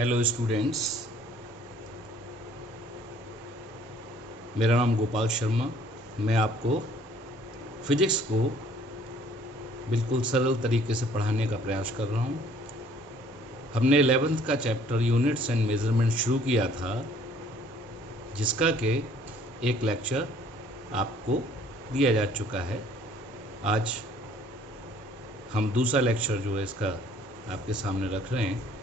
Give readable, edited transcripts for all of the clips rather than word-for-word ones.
Hello students, मेरा नाम गोपाल शर्मा। मैं आपको फिजिक्स को बिल्कुल सरल तरीके से पढ़ाने का प्रयास कर रहा हूँ। हमने 11th का चैप्टर यूनिट्स एंड मेजरमेंट शुरू किया था, जिसका के एक लेक्चर आपको दिया जा चुका है। आज हम दूसरा लेक्चर जो है इसका आपके सामने रख रहे हैं।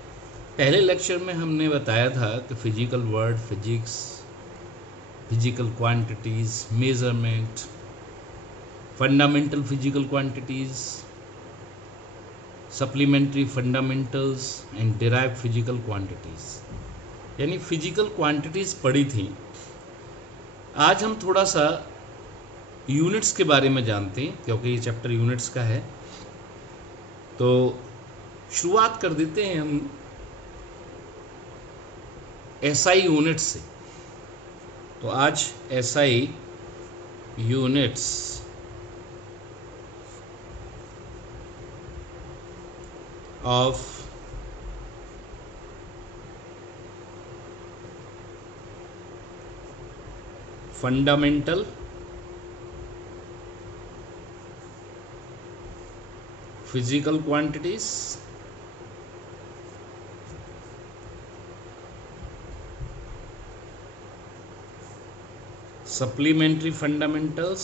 पहले लेक्चर में हमने बताया था कि physical word, physical quantities, measurement, fundamental physical quantities, supplementary fundamentals and derive physical quantities, यानी फिजिकल क्वांटिटीज़ पढ़ी थी। आज हम थोड़ा सा यूनिट्स के बारे में जानते हैं, क्योंकि ये चैप्टर यूनिट्स का है। तो शुरुआत कर देते हैं हम एसआई यूनिट्स से। तो आज SI units of fundamental physical quantities, supplementary fundamentals,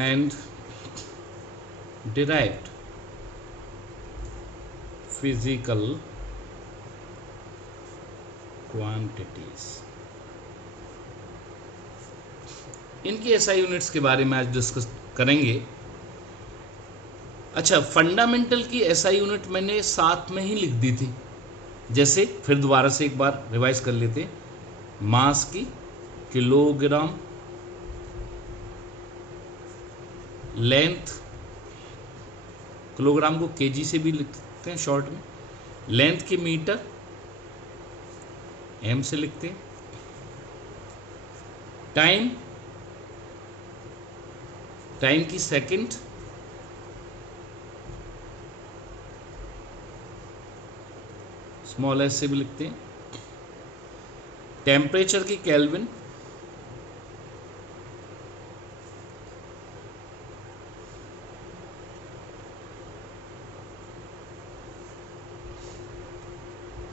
and derived physical quantities। इनकी एसआई यूनिट्स के बारे में आज डिस्कस करेंगे। अच्छा, फंडामेंटल की एसआई यूनिट मैंने साथ में ही लिख दी थी। जैसे फिर दोबारा से एक बार रिवाइज कर लेते हैं। मास की किलोग्राम, लेंथ, किलोग्राम को केजी से भी लिखते हैं शॉर्ट में, लेंथ की मीटर, एम से लिखते हैं, टाइम, टाइम की सेकंड, स्मॉल एस से भी लिखते हैं, टेम्परेचर की केल्विन,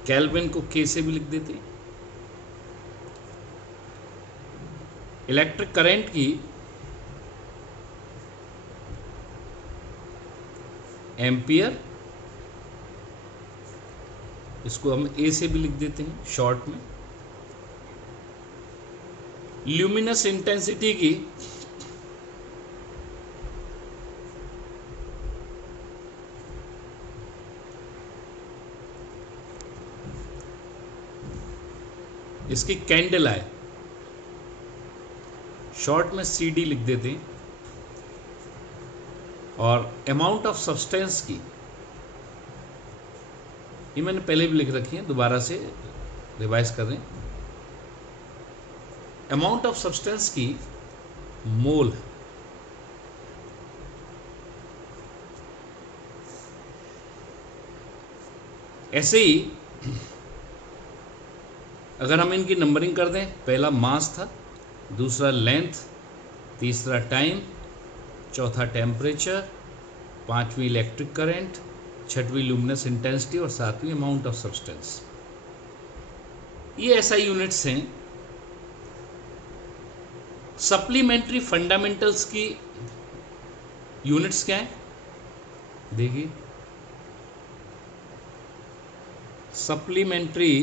केल्विन को के से भी लिख देते हैं, इलेक्ट्रिक करंट की एम्पियर, इसको हम ए से भी लिख देते हैं शॉर्ट में, ल्यूमिनस इंटेंसिटी की इसकी कैंडल आए, शॉर्ट में सी डी लिख देते हैं, और अमाउंट ऑफ सब्सटेंस की, ये मैंने पहले भी लिख रखी है, दोबारा से रिवाइज कर रहे हैं। अमाउंट ऑफ सब्सटेंस की मोल है। ऐसे ही अगर हम इनकी नंबरिंग कर दें, पहला मास था, दूसरा लेंथ, तीसरा टाइम, चौथा टेम्परेचर, पांचवी इलेक्ट्रिक करंट, छठवीं लुमिनस इंटेंसिटी और सातवीं अमाउंट ऑफ सब्सटेंस। ये एसआई यूनिट्स हैं। सप्लीमेंट्री फंडामेंटल्स की यूनिट्स क्या है देखिए। सप्लीमेंट्री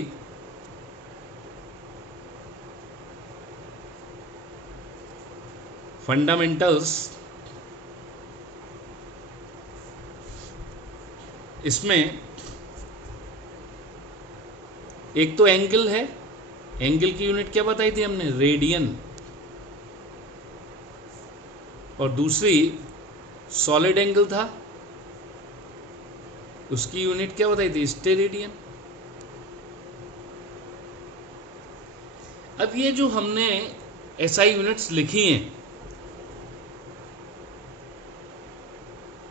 फंडामेंटल्स, इसमें एक तो एंगल है। एंगल की यूनिट क्या बताई थी हमने? रेडियन। और दूसरी सॉलिड एंगल था, उसकी यूनिट क्या बताई थी? स्टेरेडियन। अब ये जो हमने एसआई यूनिट्स लिखी हैं,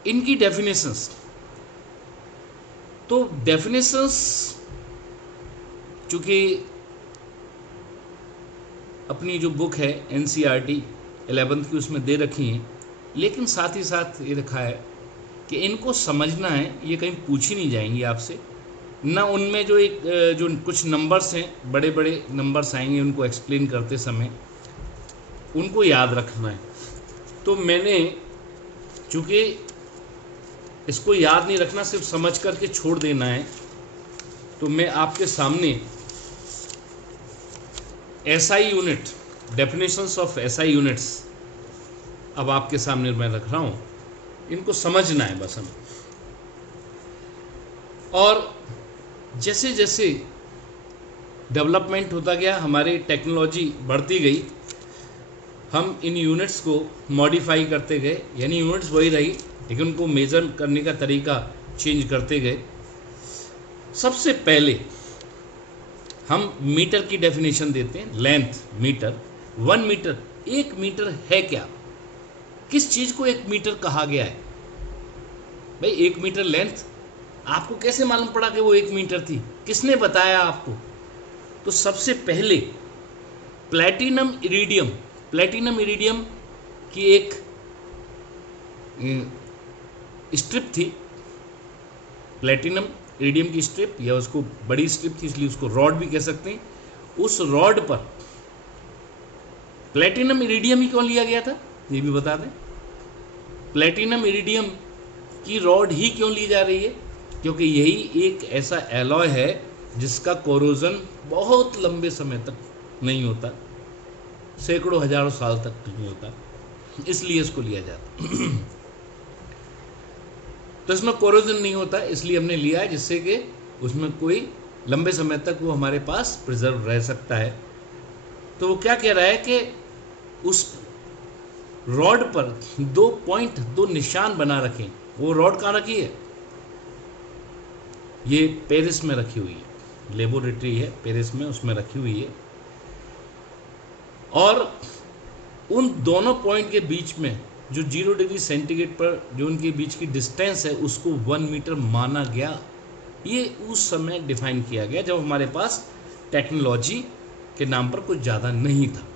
इनकी डेफिनेशंस, तो डेफिनेशंस चूँकि अपनी जो बुक है NCERT 11th की उसमें दे रखी हैं, लेकिन साथ ही साथ ये रखा है कि इनको समझना है, ये कहीं पूछी नहीं जाएंगी आपसे ना। उनमें जो जो कुछ नंबर्स हैं, बड़े बड़े नंबर्स आएंगे उनको एक्सप्लेन करते समय, उनको याद रखना है। तो मैंने चूँकि इसको याद नहीं रखना, सिर्फ समझ करके छोड़ देना है, तो मैं आपके सामने SI unit, definitions of SI units अब आपके सामने मैं रख रहा हूँ। इनको समझना है बस हमें। और जैसे जैसे डेवलपमेंट होता गया, हमारी टेक्नोलॉजी बढ़ती गई, हम इन यूनिट्स को मॉडिफाई करते गए, यानी यूनिट्स वही रही लेकिन उनको मेजर करने का तरीका चेंज करते गए। सबसे पहले हम मीटर की डेफिनेशन देते हैं, लेंथ मीटर। 1 मीटर, 1 मीटर है क्या? किस चीज़ को 1 मीटर कहा गया है? भाई 1 मीटर लेंथ आपको कैसे मालूम पड़ा कि वो 1 मीटर थी? किसने बताया आपको? तो सबसे पहले प्लैटिनम इरिडियम, प्लैटिनम इरिडियम की एक स्ट्रिप थी, प्लैटिनम इरिडियम की स्ट्रिप, या उसको बड़ी स्ट्रिप थी इसलिए उसको रॉड भी कह सकते हैं। उस रॉड पर प्लैटिनम इरिडियम ही क्यों लिया गया था ये भी बता दें। प्लैटिनम इरिडियम की रॉड ही क्यों ली जा रही है? क्योंकि यही एक ऐसा एलॉय है जिसका कोरोजन बहुत लंबे समय तक नहीं होता, सैकड़ों हजारों साल तक नहीं होता, इसलिए इसको लिया जाता। तो इसमें कोरोजन नहीं होता, इसलिए हमने लिया है, जिससे कि उसमें कोई लंबे समय तक वो हमारे पास प्रिजर्व रह सकता है। तो वो क्या कह रहा है कि उस रॉड पर 2 पॉइंट, 2 निशान बना रखें। वो रॉड कहाँ रखी है? ये पेरिस में रखी हुई है, लेबोरेटरी है पेरिस में, उसमें रखी हुई है। और उन दोनों पॉइंट के बीच में जो 0 डिग्री सेंटीग्रेड पर जो उनके बीच की डिस्टेंस है उसको 1 मीटर माना गया। ये उस समय डिफाइन किया गया जब हमारे पास टेक्नोलॉजी के नाम पर कुछ ज़्यादा नहीं था,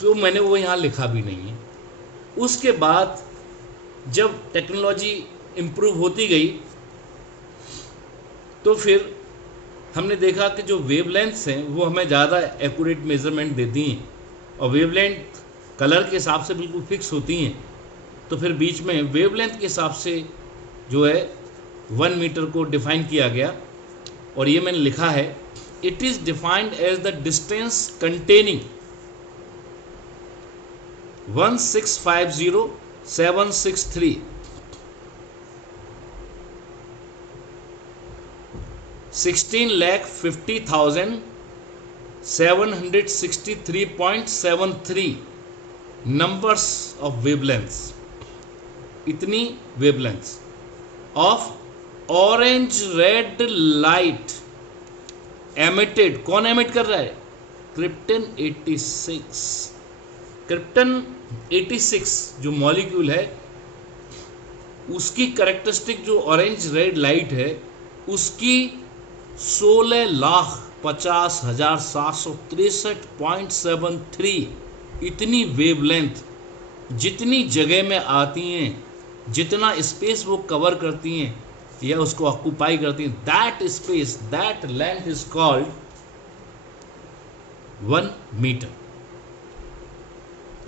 तो मैंने वो यहाँ लिखा भी नहीं है। उसके बाद जब टेक्नोलॉजी इम्प्रूव होती गई तो फिर हमने देखा कि जो वेवलेंथ्स हैं वो हमें ज़्यादा एक्यूरेट मेजरमेंट देती हैं, और वेवलेंथ कलर के हिसाब से बिल्कुल फिक्स होती हैं। तो फिर बीच में वेवलेंथ के हिसाब से जो है 1 मीटर को डिफाइन किया गया, और ये मैंने लिखा है, it is defined as the distance containing 1650763 16,50,763.73 numbers of wavelengths, इतनी wavelengths of orange red light emitted. कौन एमिट कर रहा है? क्रिप्टन 86। क्रिप्टन 86 जो मॉलिक्यूल है उसकी कैरेक्टरिस्टिक जो ऑरेंज रेड लाइट है उसकी 16,50,763.73 इतनी वेवलेंथ, जितनी जगह में आती हैं, जितना स्पेस वो कवर करती हैं या उसको ऑक्यूपाई करती हैं, that space, that length is called 1 metre.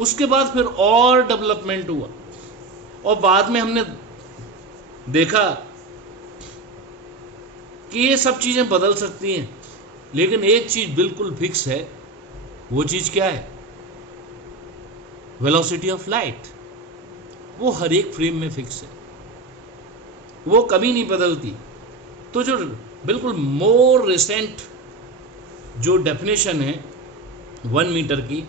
उसके बाद फिर और डेवलपमेंट हुआ, और बाद में हमने देखा कि ये सब चीज़ें बदल सकती हैं, लेकिन एक चीज़ बिल्कुल फिक्स है। वो चीज़ क्या है? Velocity of light. वो हर एक फ्रेम में फिक्स है, वो कभी नहीं बदलती। तो जो बिल्कुल मोर रिसेंट जो डेफिनेशन है 1 मीटर की,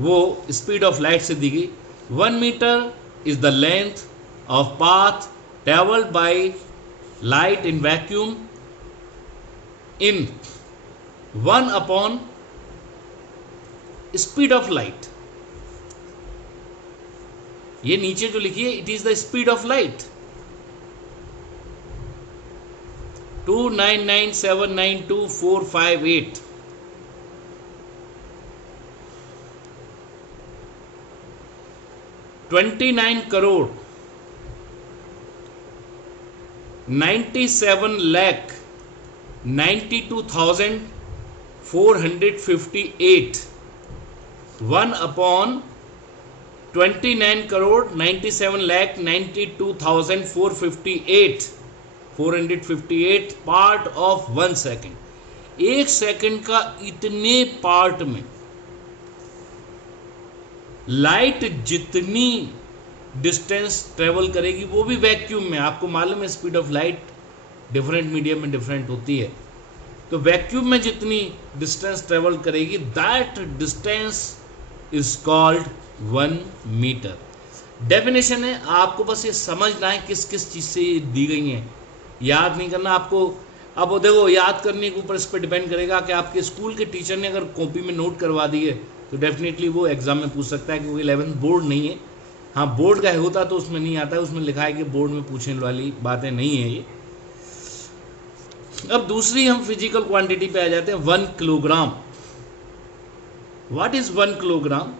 वो स्पीड ऑफ लाइट से दी गई। 1 metre is the length of path travelled by light in vacuum in 1 upon speed of light। ये नीचे जो लिखी है, it is the speed of light. 299792458। $29 97,92,458 1/29,97,92,458 458 part of 1 second. 1 second का इतने पार्ट में लाइट जितनी डिस्टेंस ट्रेवल करेगी, वो भी वैक्यूम में। आपको मालूम है speed of light different medium में डिफरेंट होती है। तो वैक्यूम में जितनी डिस्टेंस ट्रेवल करेगी, that distance is called 1 metre. Definition है, आपको बस ये समझना है किस किस चीज़ से ये दी गई हैं, याद नहीं करना आपको। अब वो देखो, याद करने के ऊपर इस पर डिपेंड करेगा कि आपके स्कूल के टीचर ने अगर कॉपी में नोट करवा दी है तो डेफिनेटली वो एग्जाम में पूछ सकता है, क्योंकि 11th बोर्ड नहीं है। हाँ, बोर्ड का होता तो उसमें नहीं आता है, उसमें लिखा है कि बोर्ड में पूछने वाली बातें नहीं है ये। अब दूसरी हम फिजिकल क्वांटिटी पे आ जाते हैं, 1 किलोग्राम। What is 1 kilogram?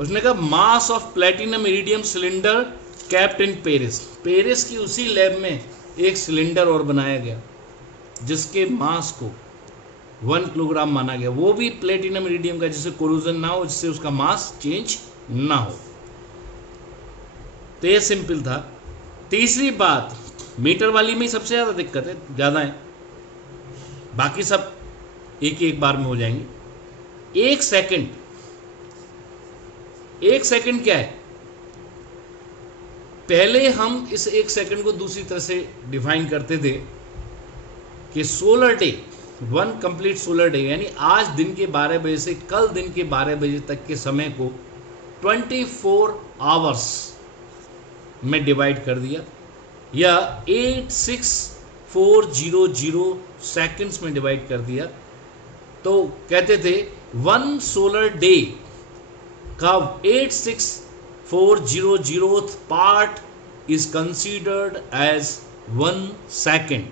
उसने कहा mass of platinum iridium cylinder kept in Paris. Paris की उसी लैब में एक सिलेंडर और बनाया गया जिसके मास को 1 किलोग्राम माना गया, वो भी प्लेटिनम इरिडियम का, जिससे कोरोजन ना हो, जिससे उसका मास चेंज ना हो। तो ये सिंपल था। तीसरी बात, मीटर वाली में ही सबसे ज़्यादा दिक्कत है, ज़्यादा है, बाकी सब एक एक बार में हो जाएंगे। 1 सेकंड, 1 सेकंड क्या है? पहले हम इस 1 सेकंड को दूसरी तरह से डिफाइन करते थे कि solar day, 1 complete solar day, यानी आज दिन के 12 बजे से कल दिन के 12 बजे तक के समय को 24 आवर्स में डिवाइड कर दिया, या 86400 सेकंड्स में डिवाइड कर दिया। तो कहते थे 1 सोलर डे का 86400th part is considered as 1 second.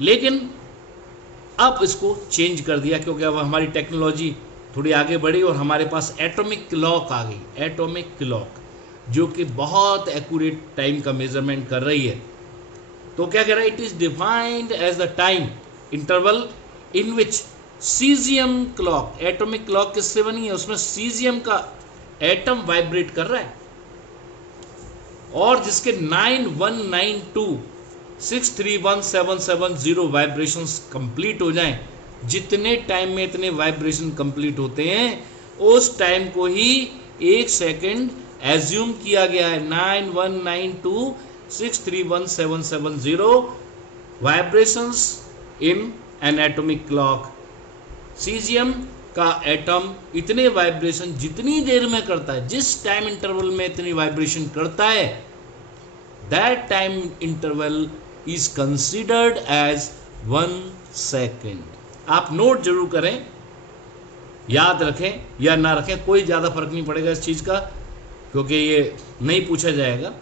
लेकिन अब इसको चेंज कर दिया, क्योंकि अब हमारी टेक्नोलॉजी थोड़ी आगे बढ़ी और हमारे पास एटॉमिक क्लॉक आ गई। एटॉमिक क्लॉक जो कि बहुत एक्यूरेट टाइम का मेजरमेंट कर रही है। तो क्या कह रहा है? It is defined as the time interval in which caesium clock, atomic clock किससे बनी है? उसमें सीजियम का एटम वाइब्रेट कर रहा है, और जिसके 9192631770 वाइब्रेशंस कंप्लीट हो जाएं। जितने टाइम में इतने वाइब्रेशन कंप्लीट होते हैं, उस टाइम को ही 1 सेकेंड एज्यूम किया गया है। 9192631770 vibrations in an atomic clock. Caesium का एटम इतने वाइब्रेशन जितनी देर में करता है, जिस टाइम इंटरवल में इतनी वाइब्रेशन करता है, that time interval is considered as 1 second. आप नोट जरूर करें, याद रखें या ना रखें, कोई ज़्यादा फर्क नहीं पड़ेगा इस चीज़ का, क्योंकि ये नहीं पूछा जाएगा।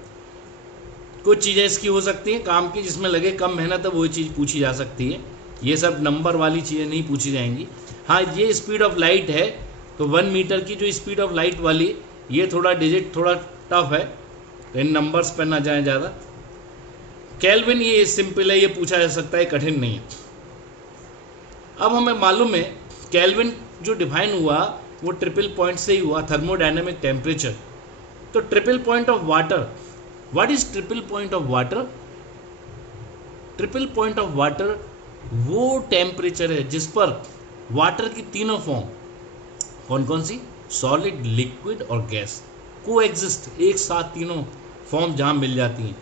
कुछ चीज़ें इसकी हो सकती हैं काम की, जिसमें लगे कम मेहनत है, वही चीज़ पूछी जा सकती है। ये सब नंबर वाली चीज़ें नहीं पूछी जाएंगी। हाँ, ये स्पीड ऑफ लाइट है, तो 1 मीटर की जो स्पीड ऑफ लाइट वाली, ये थोड़ा डिजिट थोड़ा टफ है, तो इन नंबर्स पर ना जाए ज़्यादा। केल्विन ये सिंपल है, ये पूछा जा सकता है, कठिन नहीं है। अब हमें मालूम है केल्विन जो डिफाइन हुआ वो ट्रिपल पॉइंट से ही हुआ, थर्मोडायनेमिक टेम्परेचर। तो triple point of water, what is triple point of water? Triple point of water वो टेम्परेचर है जिस पर वाटर की तीनों फॉर्म, कौन कौन सी? सॉलिड, लिक्विड और गैस, को एग्जिस्ट, एक साथ तीनों फॉर्म जहां मिल जाती हैं,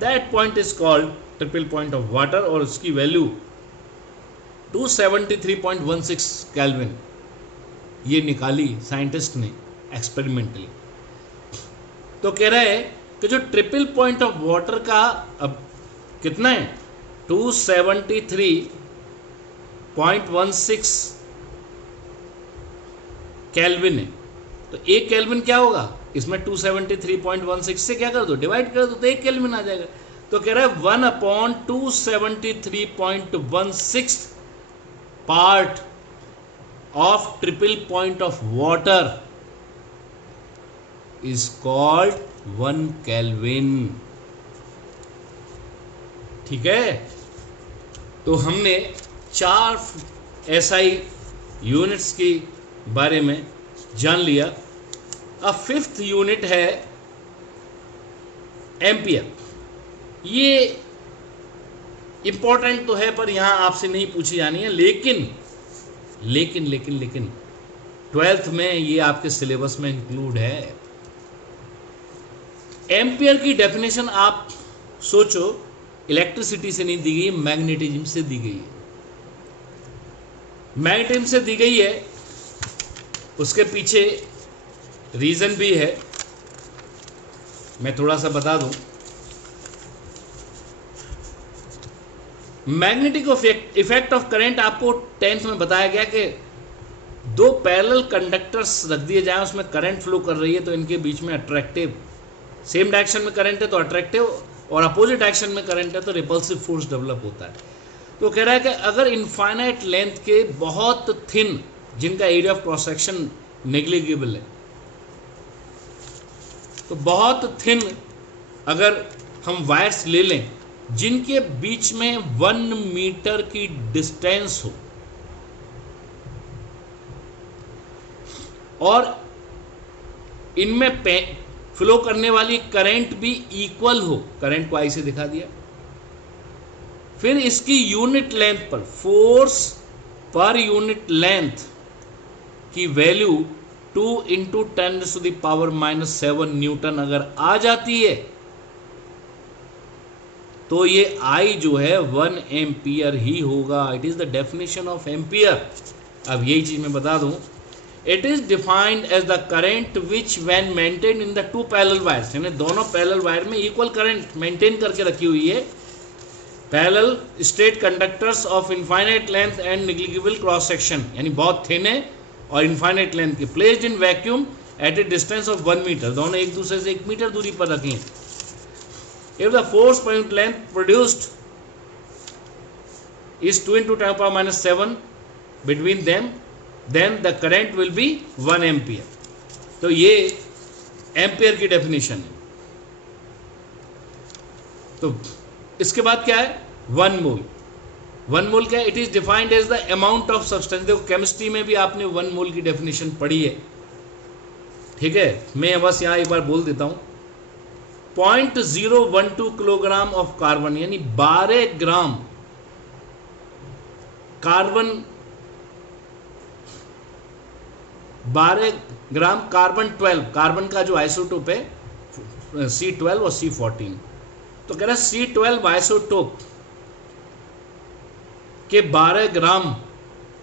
that point is called triple point of water. और उसकी वैल्यू 273.16 केल्विन ये निकाली साइंटिस्ट ने एक्सपेरिमेंटली। तो कह रहा है कि जो ट्रिपल पॉइंट ऑफ वाटर का अब कितना है? 273.16 केल्विन है। तो 1 केल्विन क्या होगा? इसमें 273.16 से क्या कर दो, डिवाइड कर दो, तो 1 केल्विन आ जाएगा। तो कह रहा है 1/273.16 part of triple point of water is called 1 kelvin. ठीक है, तो हमने 4 SI यूनिट्स के बारे में जान लिया। अब 5th यूनिट है एम्पियर। ये इंपॉर्टेंट तो है पर यहां आपसे नहीं पूछी जानी है, लेकिन लेकिन लेकिन लेकिन 12th में ये आपके सिलेबस में इंक्लूड है। एम्पियर की डेफिनेशन आप सोचो, इलेक्ट्रिसिटी से नहीं दी गई, मैग्नेटिज्म से दी गई है। मैग्नेटिज्म से दी गई है, उसके पीछे रीजन भी है, मैं थोड़ा सा बता दूं। मैग्नेटिक इफेक्ट ऑफ करंट आपको 10th में बताया गया कि 2 पैरेलल कंडक्टर्स रख दिए जाएं, उसमें करंट फ्लो कर रही है, तो इनके बीच में अट्रैक्टिव, सेम डायरेक्शन में करंट है तो अट्रैक्टिव, और अपोजिट डायरेक्शन में करंट है तो रिपल्सिव फोर्स डेवलप होता है। तो कह रहा है कि अगर इनफाइनाइट लेंथ के बहुत थिन, जिनका area of cross section negligible है, तो बहुत थिन अगर हम वायर्स ले लें जिनके बीच में 1 मीटर की डिस्टेंस हो और इनमें फ्लो करने वाली करंट भी इक्वल हो, करंट को ऐसे दिखा दिया, फिर इसकी यूनिट लेंथ पर, फोर्स पर यूनिट लेंथ की वैल्यू 2 × 10⁻⁻7 न्यूटन अगर आ जाती है तो ये I जो है 1 एम्पियर ही होगा। It is the definition of ampere. अब यही चीज मैं बता दूं, it is defined as the current which when maintain in the 2 parallel wires, यानी दोनों पैरेलल वायर में इक्वल करंट मेंटेन करके रखी हुई है, parallel straight conductors of infinite length and negligible cross section, यानी बहुत थिन है और इनफाइनाइट लेंथ की, placed in vacuum at a distance of 1 metre, दोनों एक दूसरे से 1 मीटर दूरी पर रखें। If the force per unit length produced is 2 × 10⁻⁻7 between them, then the current will be 1 ampere. तो ये एम्पियर की डेफिनेशन है। तो इसके बाद क्या है, 1 मोल। 1 मोल क्या है, it is defined as the amount of substance. देखो केमिस्ट्री में भी आपने 1 मोल की डेफिनेशन पढ़ी है, ठीक है, मैं बस यहां एक बार बोल देता हूं। 0.012 किलोग्राम ऑफ कार्बन, यानी 12 gram carbon, 12 gram carbon 12, carbon का जो आइसोटोप है C12 और C14, तो कह रहा है C12 आइसोटोप के 12 ग्राम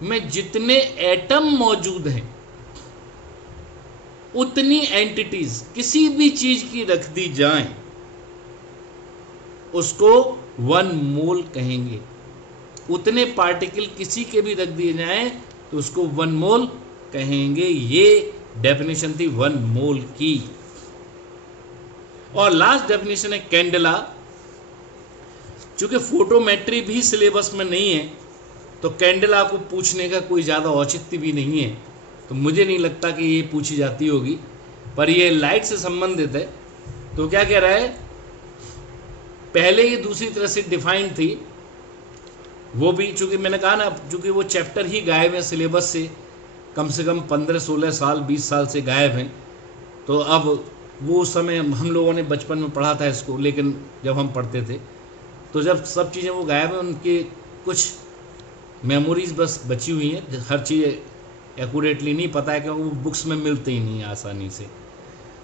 में जितने एटम मौजूद हैं उतनी एंटिटीज किसी भी चीज की रख दी जाएं उसको 1 मोल कहेंगे। उतने पार्टिकल किसी के भी रख दिए जाएं तो उसको 1 मोल कहेंगे। ये डेफिनेशन थी 1 मोल की। और लास्ट डेफिनेशन है कैंडेला। चूंकि फोटोमेट्री भी सिलेबस में नहीं है तो कैंडेला को पूछने का कोई ज़्यादा औचित्य भी नहीं है, तो मुझे नहीं लगता कि ये पूछी जाती होगी, पर ये लाइट से संबंधित है। तो क्या कह रहा है, पहले ये दूसरी तरह से डिफाइंड थी, वो भी चूंकि मैंने कहा ना, चूंकि वो चैप्टर ही गायब है सिलेबस से कम 15-16 साल 20 साल से गायब हैं, तो अब वो समय हम लोगों ने बचपन में पढ़ा था इसको, लेकिन जब हम पढ़ते थे तो जब सब चीज़ें वो गायब हैं, उनकी कुछ मेमोरीज बस बची हुई हैं, हर चीज़ एक्यूरेटली नहीं पता है क्योंकि वो बुक्स में मिलते ही नहीं आसानी से।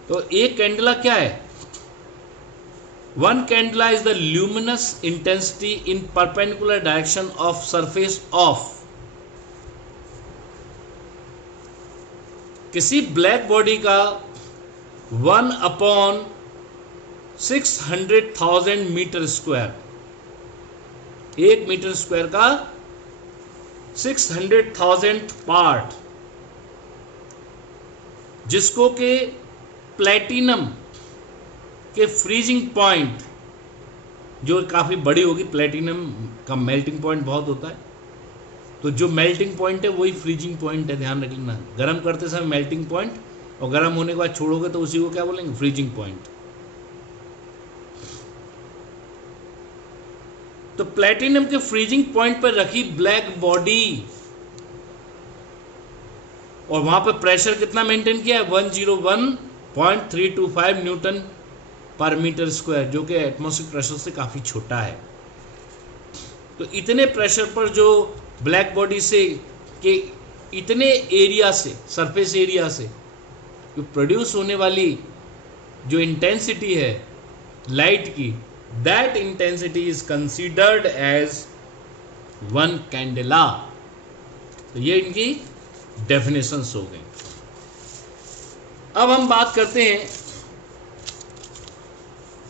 तो एक कैंडेला क्या है, 1 candela is the luminous intensity in perpendicular direction of surface of किसी ब्लैक बॉडी का 1/600,000 मीटर स्क्वायर, 1 मीटर स्क्वायर का 600,000 पार्ट, जिसको के प्लेटिनम के फ्रीजिंग पॉइंट जो काफ़ी बड़ी होगी, प्लेटिनम का मेल्टिंग पॉइंट बहुत होता है, तो जो मेल्टिंग पॉइंट है वही फ्रीजिंग पॉइंट है, ध्यान रख लेना। गर्म करते समय मेल्टिंग पॉइंट, और गर्म होने के बाद छोड़ोगे तो उसी को क्या बोलेंगे, फ्रीजिंग पॉइंट। तो प्लेटिनम के फ्रीजिंग पॉइंट पर रखी ब्लैक बॉडी, और वहां पर प्रेशर कितना मेंटेन किया है, 101.325 न्यूटन पर मीटर स्क्वायर, जो कि एटमॉस्फेरिक प्रेशर से काफ़ी छोटा है। तो इतने प्रेशर पर जो ब्लैक बॉडी से के इतने एरिया से, सरफेस एरिया से जो प्रोड्यूस होने वाली जो इंटेंसिटी है लाइट की, that intensity is considered as 1 candela. तो ये इनकी डेफिनेशंस हो गई। अब हम बात करते हैं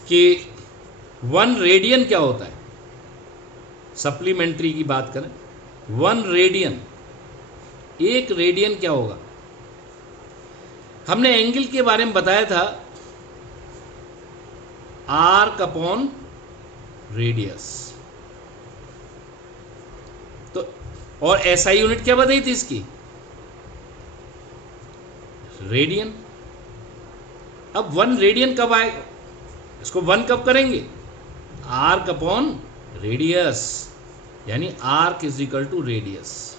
कि 1 रेडियन क्या होता है। सप्लीमेंट्री की बात करें, 1 रेडियन, 1 रेडियन क्या होगा। हमने एंगल के बारे में बताया था, आर्क अपॉन रेडियस। तो और एसआई यूनिट क्या बताई थी इसकी, रेडियन। अब 1 रेडियन कब आएगा, इसको 1 कब करेंगे, आर्क अपॉन रेडियस, यानी arc is equal to radius.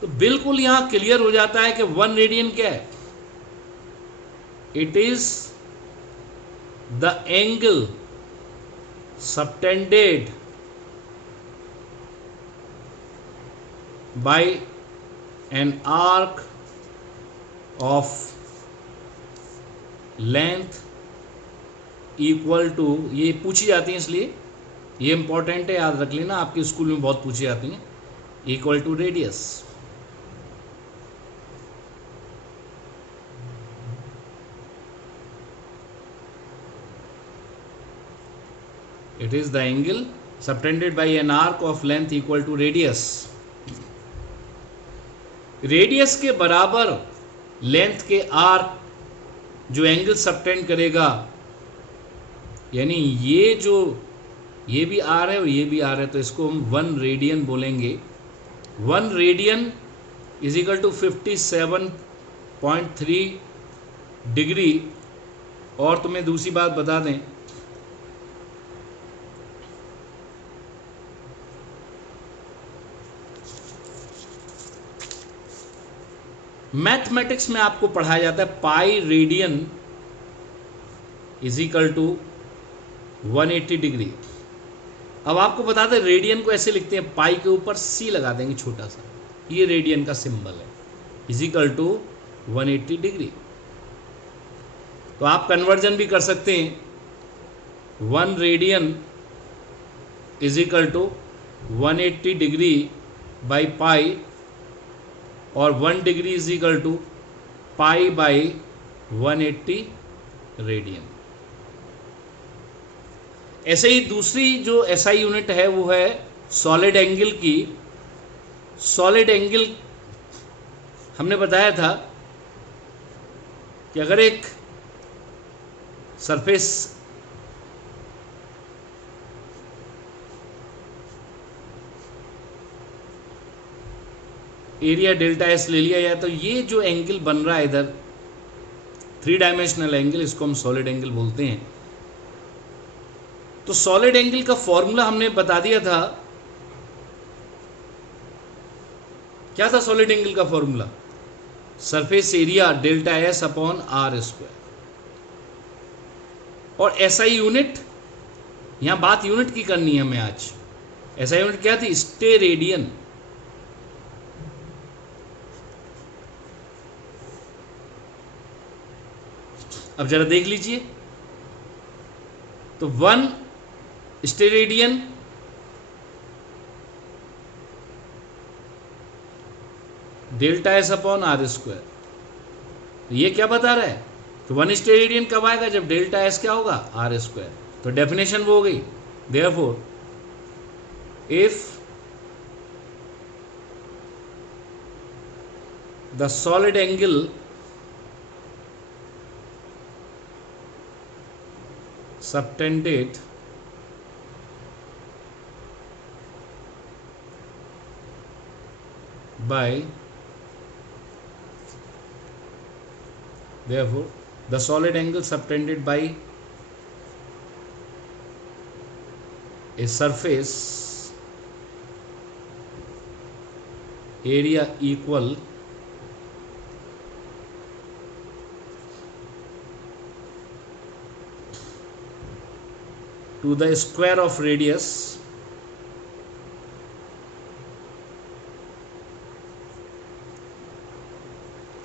तो बिल्कुल यहां क्लियर हो जाता है कि 1 रेडियन क्या है, it is the angle subtended by an arc of length equal to, ये पूछी जाती है इसलिए ये इंपॉर्टेंट है, याद रख लेना, आपके स्कूल में बहुत पूछी जाती हैं, equal to radius. It is the angle subtended by an arc of length equal to radius. Radius के बराबर लेंथ के आर्क जो एंगल सबटेंड करेगा, यानी ये भी आर है और ये भी आर है, तो इसको हम 1 रेडियन बोलेंगे। 1 radian is equal to 57.3 degree. और तुम्हें दूसरी बात बता दें, मैथमेटिक्स में आपको पढ़ाया जाता है pi radian is equal to 180 degree. अब आपको बता दें, रेडियन को ऐसे लिखते हैं, पाई के ऊपर सी लगा देंगे छोटा सा, ये रेडियन का सिंबल है, इज इक्वल टू 180 डिग्री। तो आप कन्वर्जन भी कर सकते हैं, 1 radian is equal to 180 degree by pi, और 1 degree is equal to pi by 180 radian. ऐसे ही दूसरी जो एसआई यूनिट है वो है सॉलिड एंगल की। सॉलिड एंगल हमने बताया था कि अगर एक सरफेस एरिया डेल्टा एस ले लिया जाए, तो ये जो एंगल बन रहा है इधर 3 डायमेंशनल एंगल, इसको हम सॉलिड एंगल बोलते हैं। तो सॉलिड एंगल का फॉर्मूला हमने बता दिया था, क्या था सॉलिड एंगल का formula, surface area delta S upon R square. और एसआई यूनिट, यहां बात यूनिट की करनी है हमें आज। एसआई यूनिट क्या थी, स्टेरेडियन। अब जरा देख लीजिए, तो 1 steradian delta S upon R square. ये क्या बता रहा है, तो 1 स्टेरेडियन कब आएगा, जब डेल्टा एस क्या होगा, आर स्क्वायर। तो डेफिनेशन वो हो गई, therefore if the solid angle subtended by, therefore the solid angle subtended by a surface area equal to the square of radius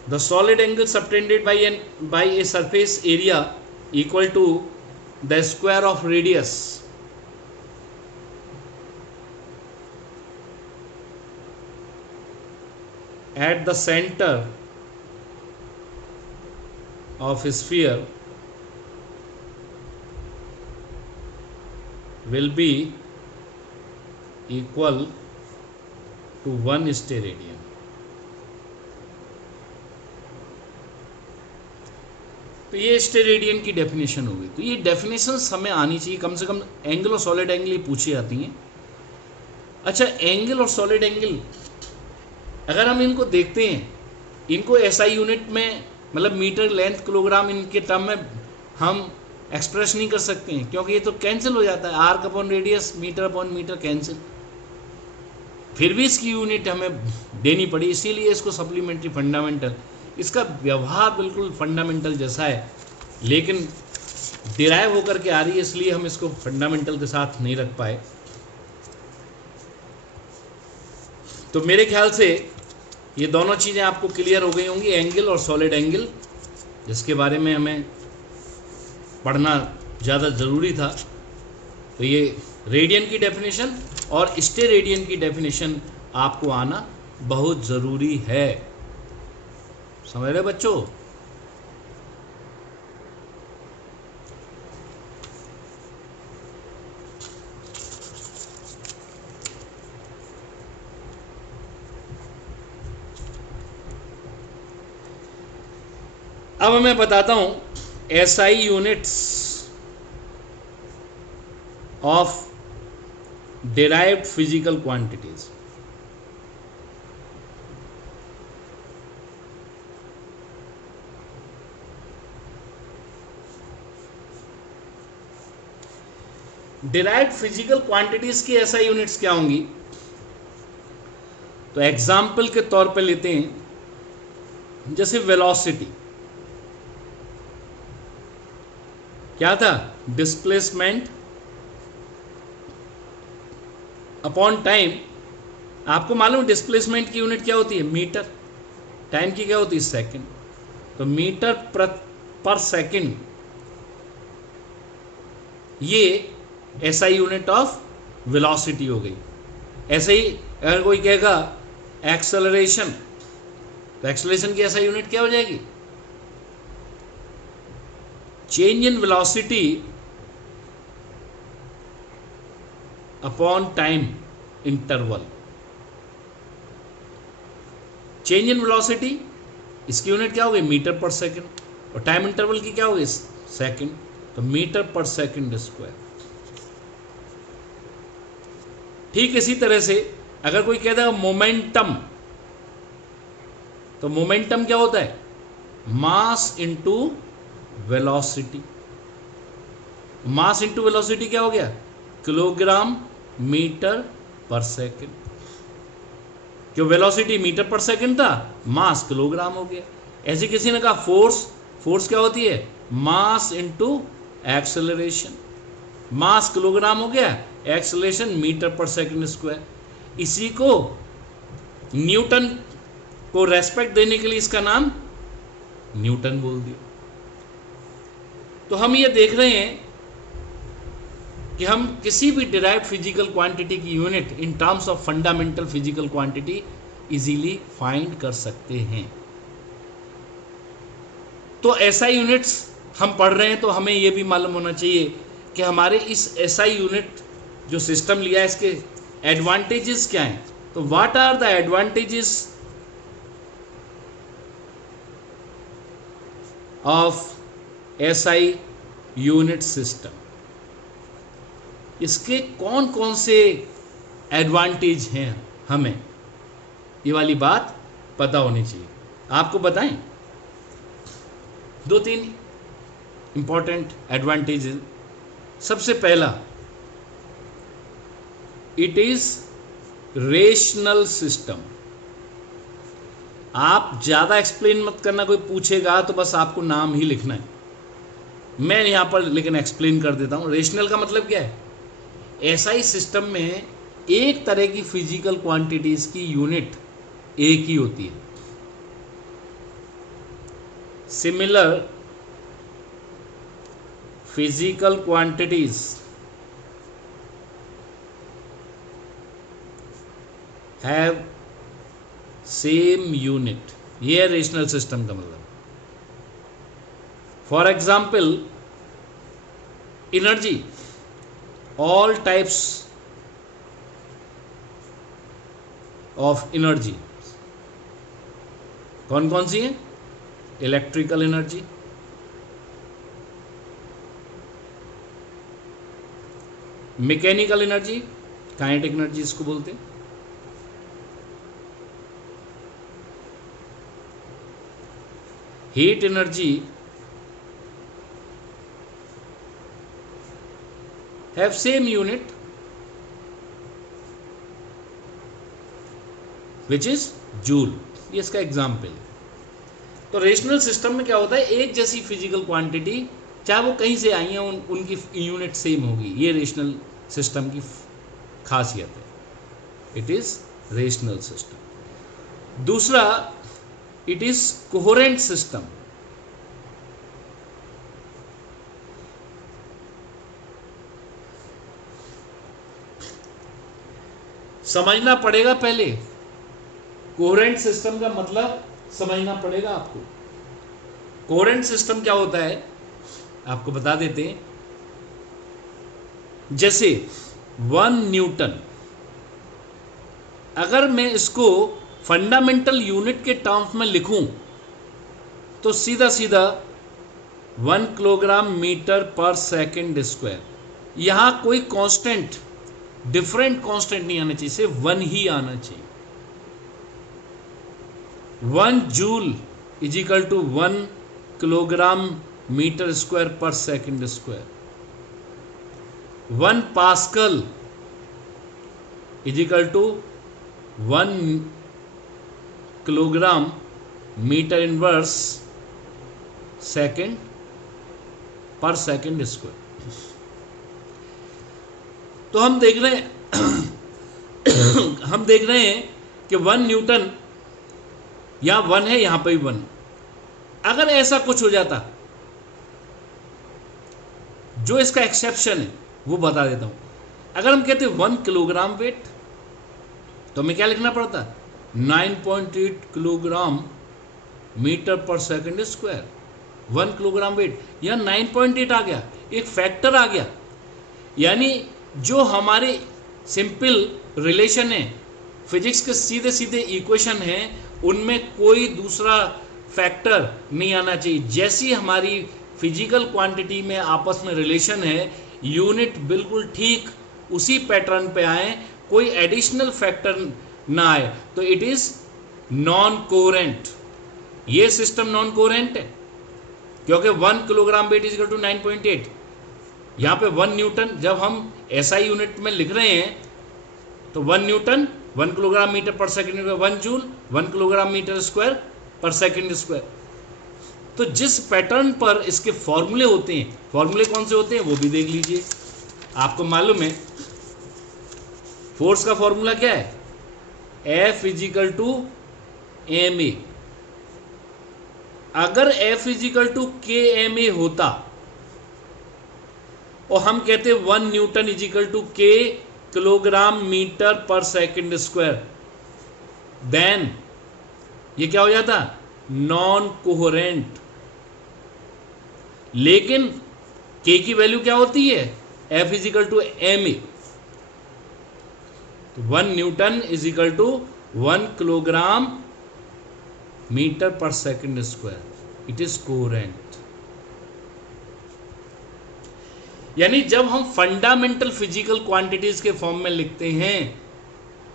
the solid angle subtended by a surface area equal to the square of radius at the center of a sphere will be equal to 1 steradian. तो ये steradian की definition हो गई। तो ये definitions हमें आनी चाहिए, कम से कम एंगल और सॉलिड एंगल ही पूछी जाती हैं। अच्छा, एंगल और सॉलिड एंगल अगर हम इनको देखते हैं, इनको एसआई यूनिट में मतलब मीटर लेंथ किलोग्राम इनके टर्म में हम एक्सप्रेस नहीं कर सकते हैं, क्योंकि ये तो कैंसिल हो जाता है, arc upon radius metre upon metre cancel. फिर भी इसकी यूनिट हमें देनी पड़ी, इसीलिए इसको सप्लीमेंट्री फंडामेंटल, इसका व्यवहार बिल्कुल फंडामेंटल जैसा है लेकिन डिराइव होकर के आ रही है, इसलिए हम इसको फंडामेंटल के साथ नहीं रख पाए। तो मेरे ख्याल से ये दोनों चीज़ें आपको क्लियर हो गई होंगी, एंगल और सॉलिड एंगल, जिसके बारे में हमें पढ़ना ज़्यादा ज़रूरी था। तो ये रेडियन की डेफिनेशन और स्टेरेडियन की डेफिनेशन आपको आना बहुत ज़रूरी है, समझ रहे बच्चों? अब मैं बताता हूं SI units of derived physical quantities। derived physical quantities की ऐसा यूनिट्स क्या होंगी? तो एग्जाम्पल के तौर पे लेते हैं, जैसे वेलोसिटी क्या था? Displacement upon time. आपको मालूम डिस्प्लेसमेंट की यूनिट क्या होती है? मीटर। टाइम की क्या होती है? सेकंड। तो मीटर पर सेकंड ये एसआई यूनिट ऑफ वेलोसिटी हो गई। ऐसे ही अगर कोई कहेगा एक्सेलरेशन, तो एक्सेलरेशन की एसआई यूनिट क्या हो जाएगी? Change in velocity upon time interval. Change in velocity इसकी यूनिट क्या होगी? मीटर पर सेकंड, और टाइम इंटरवल की क्या होगी? सेकंड। तो मीटर पर सेकंड स्क्वायर। ठीक इसी तरह से अगर कोई कहता है मोमेंटम, तो मोमेंटम क्या होता है? Mass into velocity. Mass into velocity क्या हो गया? किलोग्राम मीटर पर सेकंड। जो वेलोसिटी मीटर पर सेकंड था, मास किलोग्राम हो गया। ऐसे किसी ने कहा फोर्स, फोर्स क्या होती है? Mass into acceleration. Mass kilogram हो गया, एक्सेलरेशन मीटर पर सेकंड स्क्वायर। इसी को न्यूटन को रेस्पेक्ट देने के लिए इसका नाम न्यूटन बोल दिया। तो हम ये देख रहे हैं कि हम किसी भी डिराइव्ड फिजिकल क्वांटिटी की unit in terms of fundamental physical quantity easily find कर सकते हैं। तो एसआई यूनिट्स हम पढ़ रहे हैं, तो हमें यह भी मालूम होना चाहिए कि हमारे इस एसआई यूनिट जो सिस्टम लिया है, इसके एडवांटेजेस क्या हैं। तो what are the advantages of SI unit system? इसके कौन कौन से एडवांटेज हैं, हमें ये वाली बात पता होनी चाहिए। आपको बताएं, दो तीन इंपॉर्टेंट एडवांटेज। सबसे पहला, इट इज रेशनल सिस्टम। आप ज़्यादा एक्सप्लेन मत करना, कोई पूछेगा तो बस आपको नाम ही लिखना है। मैं यहाँ पर लेकिन एक्सप्लेन कर देता हूँ। रेशनल का मतलब क्या है? ऐसा ही सिस्टम में एक तरह की फिजिकल क्वांटिटीज की यूनिट एक ही होती है। Similar physical quantities have same unit. ये है रेशनल सिस्टम का मतलब। For example, energy, all types of energy कौन कौन सी है? Electrical energy, mechanical energy, kinetic energy इसको बोलते हैं, heat energy have same unit which is joule. ये इसका एग्जाम्पल है। तो रेशनल सिस्टम में क्या होता है, एक जैसी फिजिकल क्वांटिटी चाहे वो कहीं से आई हैं, उनकी यूनिट सेम होगी। ये रेशनल सिस्टम की खासियत है। It is rational system. दूसरा, इट इज कोहेरेंट सिस्टम। समझना पड़ेगा पहले, कोहेरेंट सिस्टम का मतलब समझना पड़ेगा आपको। कोहेरेंट सिस्टम क्या होता है आपको बता देते हैं। जैसे 1 न्यूटन, अगर मैं इसको फंडामेंटल यूनिट के टर्म्स में लिखूं तो सीधा सीधा 1 किलोग्राम मीटर पर सेकंड स्क्वायर। यहां कोई कांस्टेंट, डिफरेंट कांस्टेंट नहीं आना चाहिए, सिर्फ 1 ही आना चाहिए। 1 joule is equal to 1 kilogram metre square पर second square. 1 pascal is equal to 1 kilogram metre inverse second पर सेकंड स्क्वायर। तो हम देख रहे हैं हम देख रहे हैं कि 1 न्यूटन, यहां 1 है, यहां पर भी 1। अगर ऐसा कुछ हो जाता, जो इसका एक्सेप्शन है वो बता देता हूं। अगर हम कहते 1 किलोग्राम वेट, तो हमें क्या लिखना पड़ता? 9.8 किलोग्राम मीटर पर सेकंड स्क्वायर। 1 किलोग्राम वेट, यहां 9.8 आ गया, एक फैक्टर आ गया। यानी जो हमारे सिंपल रिलेशन है, फिजिक्स के सीधे सीधे इक्वेशन है, उनमें कोई दूसरा फैक्टर नहीं आना चाहिए। जैसी हमारी फिजिकल क्वांटिटी में आपस में रिलेशन है, यूनिट बिल्कुल ठीक उसी पैटर्न पे आए, कोई एडिशनल फैक्टर ना आए, तो इट इज नॉन कोहेरेंट। ये सिस्टम नॉन कोहेरेंट है क्योंकि 1 kilogram weight is equal to 9.8। यहां पे 1 न्यूटन, जब हम एसआई यूनिट में लिख रहे हैं तो 1 न्यूटन 1 किलोग्राम मीटर पर second, 1 joule 1 kilogram metre square पर सेकंड स्क्वायर। तो जिस पैटर्न पर इसके फॉर्मूले होते हैं, फॉर्मूले कौन से होते हैं वो भी देख लीजिए। आपको मालूम है फोर्स का फॉर्मूला क्या है? F equal to M A. अगर F equal to K M A होता और हम कहते 1 newton equal to K kilogram metre पर सेकंड स्क्वायर, देन ये क्या हो जाता? Non coherent. लेकिन के की वैल्यू क्या होती है? F equal to M A. 1 newton is equal to 1 kilogram metre पर second square. It is coherent. यानी जब हम फंडामेंटल फिजिकल क्वांटिटीज के फॉर्म में लिखते हैं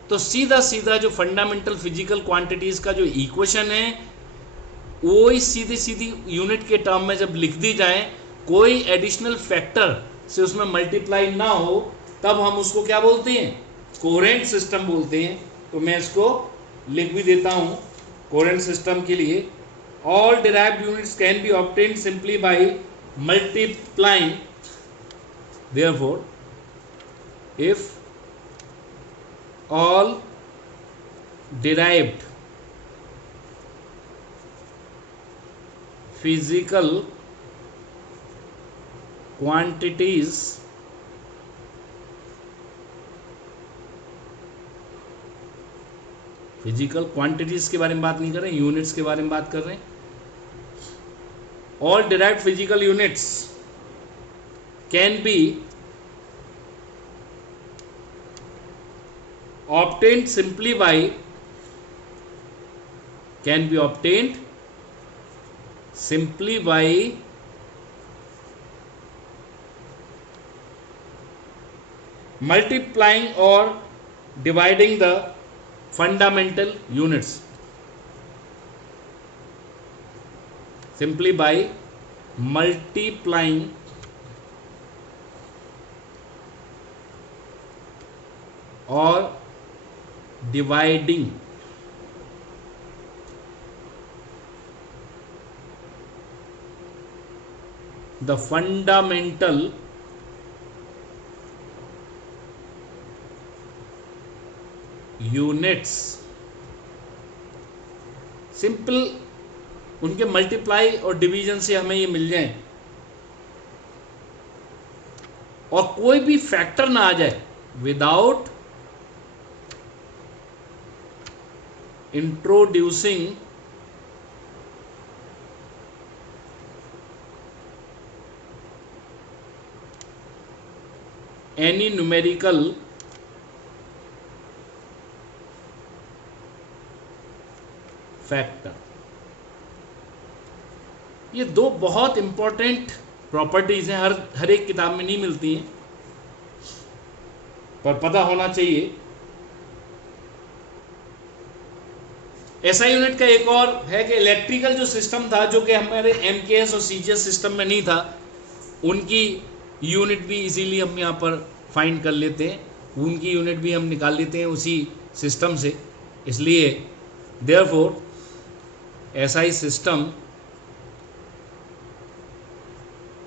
तो सीधा सीधा जो फंडामेंटल फिजिकल क्वांटिटीज का जो इक्वेशन है वो ही सीधी सीधी यूनिट के टर्म में जब लिख दी जाए, कोई एडिशनल फैक्टर से उसमें मल्टीप्लाई ना हो, तब हम उसको क्या बोलते हैं, कोहेरेंट सिस्टम बोलते हैं। तो मैं इसको लिख भी देता हूं कोहेरेंट सिस्टम के लिए, all derived units can be obtained simply by multiplying, therefore if all derived physical quantities physical quantities के बारे में बात नहीं कर रहे हैं, यूनिट्स के बारे में बात कर रहे हैं। All derived physical units can be obtained simply by multiplying or dividing the fundamental units, simply by multiplying or dividing the fundamental units, simple उनके मल्टीप्लाई और डिवीजन से हमें ये मिल जाए और कोई भी फैक्टर ना आ जाए, without introducing any numerical factor। ये दो बहुत इंपॉर्टेंट प्रॉपर्टीज हैं, हर एक किताब में नहीं मिलती हैं, पर पता होना चाहिए। एसआई यूनिट का एक और है कि इलेक्ट्रिकल जो सिस्टम था, जो कि हमारे एमकेएस और सीजीएस सिस्टम में नहीं था, उनकी यूनिट भी इजीली हम यहाँ पर फाइंड कर लेते हैं, उनकी यूनिट भी हम निकाल लेते हैं उसी सिस्टम से। इसलिए therefore SI system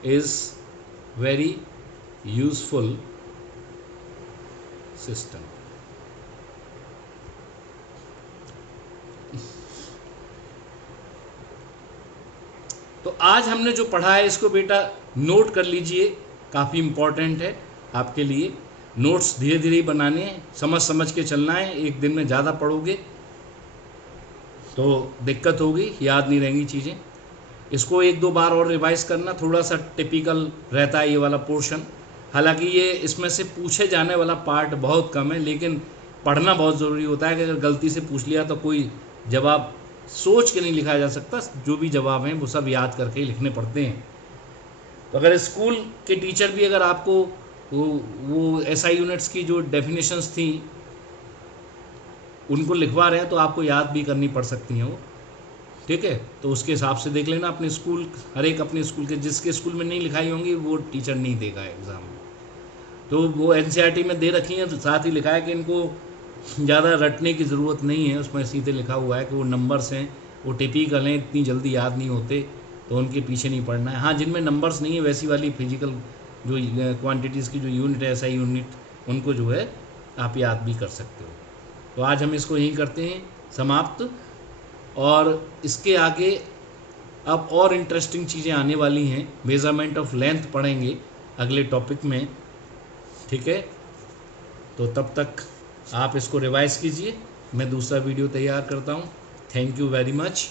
is very useful system. तो आज हमने जो पढ़ा है इसको बेटा नोट कर लीजिए, काफ़ी इम्पॉर्टेंट है आपके लिए। नोट्स धीरे धीरे बनाने हैं, समझ समझ के चलना है। एक दिन में ज़्यादा पढ़ोगे तो दिक्कत होगी, याद नहीं रहेंगी चीज़ें। इसको एक दो बार और रिवाइज करना, थोड़ा सा टिपिकल रहता है ये वाला पोर्शन। हालांकि ये इसमें से पूछे जाने वाला पार्ट बहुत कम है, लेकिन पढ़ना बहुत ज़रूरी होता है कि अगर गलती से पूछ लिया तो कोई जवाब सोच के नहीं लिखा जा सकता, जो भी जवाब हैं वो सब याद करके ही लिखने पड़ते हैं। तो अगर स्कूल के टीचर भी अगर आपको वो एसआई यूनिट्स की जो डेफिनेशंस थी उनको लिखवा रहे हैं तो आपको याद भी करनी पड़ सकती हैं वो, ठीक है। तो उसके हिसाब से देख लेना अपने स्कूल, हर एक अपने स्कूल के, जिसके स्कूल में नहीं लिखाई होंगी वो टीचर नहीं देगा एग्ज़ाम में। तो वो एनसीईआरटी में दे रखी हैं, तो साथ ही लिखा है कि इनको ज़्यादा रटने की ज़रूरत नहीं है, उसमें सीधे लिखा हुआ है कि वो नंबर्स हैं, वो टिपिकल हैं, इतनी जल्दी याद नहीं होते, तो उनके पीछे नहीं पड़ना है। हाँ, जिनमें नंबर्स नहीं है वैसी वाली फिजिकल जो क्वांटिटीज़ की जो यूनिट है, एसआई यूनिट, उनको जो है आप याद भी कर सकते हो। तो आज हम इसको यहीं करते हैं समाप्त, और इसके आगे अब और इंटरेस्टिंग चीज़ें आने वाली हैं। मेज़रमेंट ऑफ लेंथ पढ़ेंगे अगले टॉपिक में, ठीक है। तो तब तक आप इसको रिवाइज कीजिए, मैं दूसरा वीडियो तैयार करता हूँ। Thank you very much.